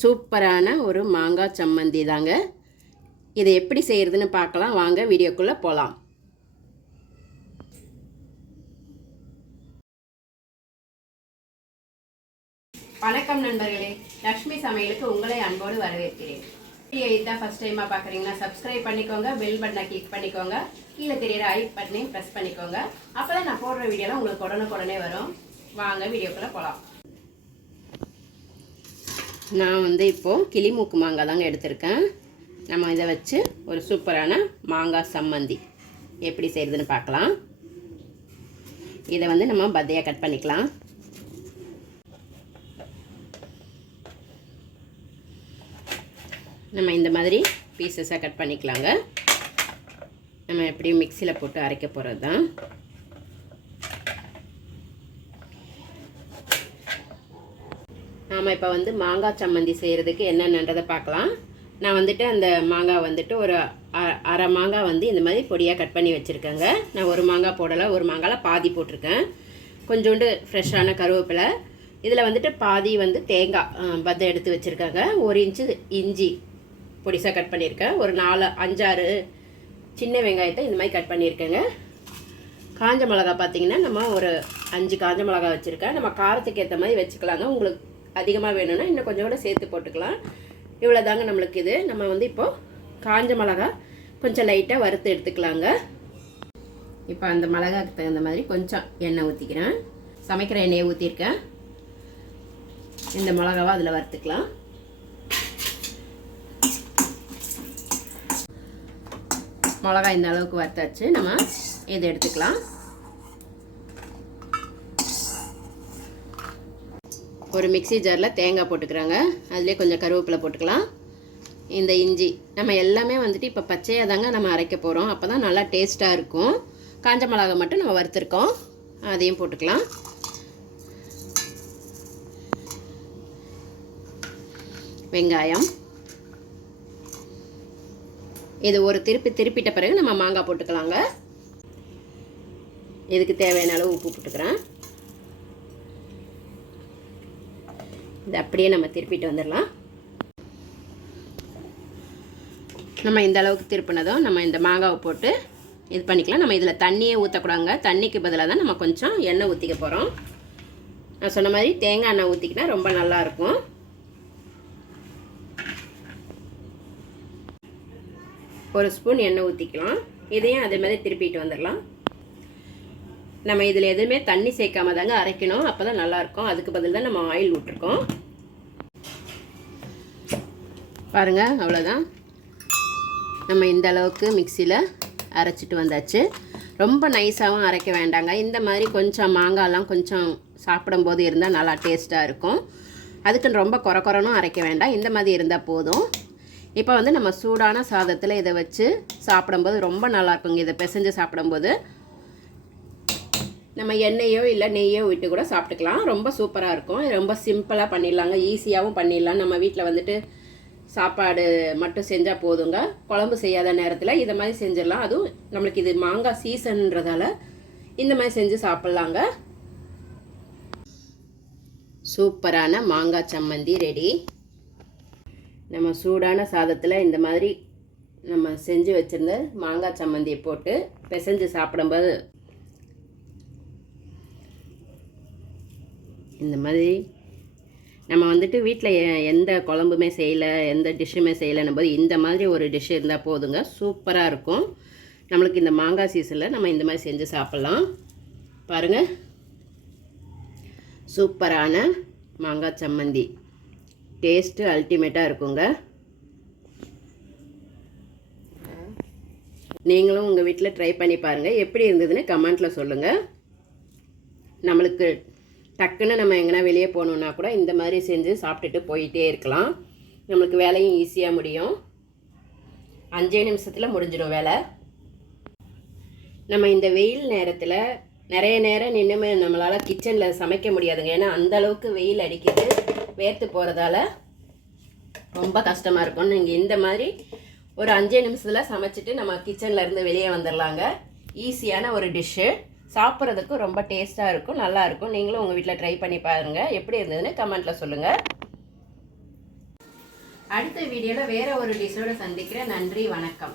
சூப்பரான ஒரு மாங்காய் சம்மந்தி தாங்க. இதை எப்படி செய்கிறதுன்னு பார்க்கலாம் வாங்க, வீடியோக்குள்ளே போகலாம். வணக்கம் நண்பர்களே, லக்ஷ்மி சமையலுக்கு உங்களை அன்போடு வரவேற்கிறேன். வீடியோ இதுதான் ஃபர்ஸ்ட் டைமாக பார்க்குறீங்கன்னா சப்ஸ்கிரைப் பண்ணிக்கோங்க, பெல் பட்டனை கிளிக் பண்ணிக்கோங்க, கீழே தெரியிற ஐ பட்டனையும் ப்ரெஸ் பண்ணிக்கோங்க. அப்போ தான் நான் போடுற வீடியோலாம் உங்களுக்கு உடனுக்குடனே வரும். வாங்க வீடியோக்குள்ளே போகலாம். நான் இப்போது கிளிமூக்கு மாங்காய் தாங்க எடுத்திருக்கேன். நம்ம இதை வச்சு ஒரு சூப்பரான மாங்காய் சம்மந்தி எப்படி செய்கிறதுன்னு பார்க்கலாம். இதை நம்ம பத்தையாக கட் பண்ணிக்கலாம். நம்ம இந்த மாதிரி பீசஸாக கட் பண்ணிக்கலாங்க. நம்ம எப்படியும் மிக்சியில் போட்டு அரைக்க போகிறது தான். நாம் இப்போ மாங்காய் சம்மந்தி செய்கிறதுக்கு என்னென்னன்றதை பார்க்கலாம். நான் அந்த மாங்காய் ஒரு அரை மாங்காய் இந்த மாதிரி பொடியாக கட் பண்ணி வச்சுருக்கேங்க. நான் ஒரு மாங்காய் போடலை, ஒரு மாங்காயில் பாதி போட்டிருக்கேன். கொஞ்சோண்டு ஃப்ரெஷ்ஷான கருவேப்பிலை, இதில் பாதி தேங்காய் பத்தை எடுத்து வச்சுருக்காங்க. 1 இன்ச்சு இஞ்சி பொடிசாக கட் பண்ணியிருக்கேன். ஒரு 4-5-6 சின்ன வெங்காயத்தை இந்த மாதிரி கட் பண்ணியிருக்கேங்க. காஞ்ச மிளகா பார்த்திங்கன்னா நம்ம ஒரு 5 காஞ்ச மிளகா வச்சுருக்கேன். நம்ம காரத்துக்கு ஏற்ற மாதிரி வச்சுக்கலாங்க. உங்களுக்கு அதிகமாக வேணும்னா இன்னும் கொஞ்சம் கூட சேர்த்து போட்டுக்கலாம். இவ்வளோ தாங்க நம்மளுக்கு இது. நம்ம இப்போது காஞ்ச மிளகா கொஞ்சம் லைட்டாக வறுத்து எடுத்துக்கலாங்க. இப்போ அந்த மிளகாக்கு தகுந்த மாதிரி கொஞ்சம் எண்ணெய் ஊற்றிக்கிறேன். சமைக்கிற எண்ணெயை ஊற்றிருக்கேன். இந்த மிளகாவை அதில் வறுத்துக்கலாம். மிளகாய் இந்த அளவுக்கு வறுத்தாச்சு. நம்ம இதை எடுத்துக்கலாம். ஒரு மிக்சி ஜாரில் தேங்காய் போட்டுக்கிறாங்க. அதிலே கொஞ்சம் கருவேப்பிலை போட்டுக்கலாம். இந்த இஞ்சி நம்ம எல்லாமே இப்போ பச்சையாக தாங்க நம்ம அரைக்க போகிறோம். அப்போ தான் நல்லா டேஸ்ட்டாக இருக்கும். காஞ்ச மிளகாய் மட்டும் நம்ம வறுத்துருக்கோம், அதையும் போட்டுக்கலாம். வெங்காயம் இது ஒரு திருப்பிட்ட பிறகு நம்ம மாங்காய் போட்டுக்கலாங்க. இதுக்கு தேவையான அளவு உப்பு போட்டுக்கிறேன். இது அப்படியே நம்ம திருப்பிட்டு வந்துடலாம். நம்ம இந்த அளவுக்கு திருப்பினதும் நம்ம இந்த மாங்காவை போட்டு இது பண்ணிக்கலாம். நம்ம இதில் தண்ணியே ஊற்றக்கூடாதுங்க. தண்ணிக்கு பதிலாக தான் நம்ம கொஞ்சம் எண்ணெய் ஊற்றிக்க போகிறோம். நான் சொன்ன மாதிரி தேங்காய் எண்ணெய் ஊற்றிக்கினா ரொம்ப நல்லாயிருக்கும். ஒரு ஸ்பூன் எண்ணெய் ஊற்றிக்கலாம். இதையும் அதே மாதிரி திருப்பிட்டு வந்துடலாம். நம்ம இதில் எதுவுமே தண்ணி சேர்க்காம தாங்க அரைக்கணும். அப்போ தான் நல்லாயிருக்கும். அதுக்கு பதில் தான் நம்ம ஆயில் விட்டுருக்கோம். பாருங்கள், அவ்வளோதான். நம்ம இந்த அளவுக்கு மிக்சியில் அரைச்சிட்டு வந்தாச்சு. ரொம்ப நைஸாகவும் அரைக்க வேண்டாங்க. இந்த மாதிரி கொஞ்சம் மாங்காய்லாம் கொஞ்சம் சாப்பிடும்போது இருந்தால் நல்லா டேஸ்ட்டாக இருக்கும். அதுக்குன்னு ரொம்ப குறன்னு அரைக்க வேண்டாம். இந்த மாதிரி இருந்தால் போதும். இப்போ நம்ம சூடான சாதத்தில் இதை வச்சு சாப்பிடும்போது ரொம்ப நல்லாயிருக்குங்க. இதை பிசைஞ்சு சாப்பிடும்போது நம்ம எண்ணெயோ இல்லை நெய்யோ விட்டு கூட சாப்பிட்டுக்கலாம். ரொம்ப சூப்பராக இருக்கும். ரொம்ப சிம்பிளாக பண்ணிடலாங்க. ஈஸியாகவும் பண்ணிடலாம். நம்ம வீட்டில் சாப்பாடு மட்டும் செஞ்சால் போதுங்க. குழம்பு செய்யாத நேரத்தில் இதை மாதிரி செஞ்சிடலாம். அதுவும் நம்மளுக்கு இது மாங்காய் சீசன்றதால இந்த மாதிரி செஞ்சு சாப்பிட்லாங்க. சூப்பரான மாங்காய் சம்மந்தி ரெடி. நம்ம சூடான சாதத்தில் இந்த மாதிரி நம்ம செஞ்சு வச்சுருந்த மாங்காய் சம்மந்தியை போட்டு பிசைஞ்சு சாப்பிடும்போது இந்த மாதிரி நம்ம வீட்டில் எந்த குழம்புமே செய்யலை, எந்த டிஷ்ஷுமே செய்யலைன்னும் போது இந்த மாதிரி ஒரு டிஷ் இருந்தால் போதுங்க. சூப்பராக இருக்கும். நம்மளுக்கு இந்த மாங்காய் சீசனில் நம்ம இந்த மாதிரி செஞ்சு சாப்பிட்லாம். பாருங்கள், சூப்பரான மாங்காய் சம்மந்தி டேஸ்ட்டு அல்டிமேட்டாக இருக்குங்க. நீங்களும் உங்கள் வீட்டில் ட்ரை பண்ணி பாருங்கள். எப்படி இருந்ததுன்னு கமெண்ட்டில் சொல்லுங்கள். நம்மளுக்கு டக்குன்னு நம்ம எங்கன்னா வெளியே போகணுன்னா கூட இந்த மாதிரி செஞ்சு சாப்பிட்டுட்டு போயிட்டே இருக்கலாம். நம்மளுக்கு வேலையும் ஈஸியாக முடியும். 5 நிமிஷத்தில் முடிஞ்சிடும் வேலை. நம்ம இந்த வெயில் நேரத்தில் நிறைய நேரம் நின்று நம்மளால் கிச்சனில் சமைக்க முடியாதுங்க. ஏன்னா அந்தளவுக்கு வெயில் அடிக்குது. வேர்த்து போகிறதால ரொம்ப கஷ்டமாக இருக்கும். நீங்கள் இந்த மாதிரி ஒரு 5 நிமிஷத்தில் சமைச்சிட்டு நம்ம கிச்சனில் இருந்து வெளியே வந்துடலாங்க. ஈஸியான ஒரு டிஷ்ஷு. சாப்பிட்றதுக்கு ரொம்ப டேஸ்ட்டாக இருக்கும், நல்லாயிருக்கும். நீங்களும் உங்கள் வீட்டில் ட்ரை பண்ணி பாருங்கள். எப்படி இருந்ததுன்னு கமெண்ட்டில் சொல்லுங்கள். அடுத்த வீடியோவில் வேறு ஒரு டிஷ்ஷோடு சந்திக்கிறேன். நன்றி, வணக்கம்.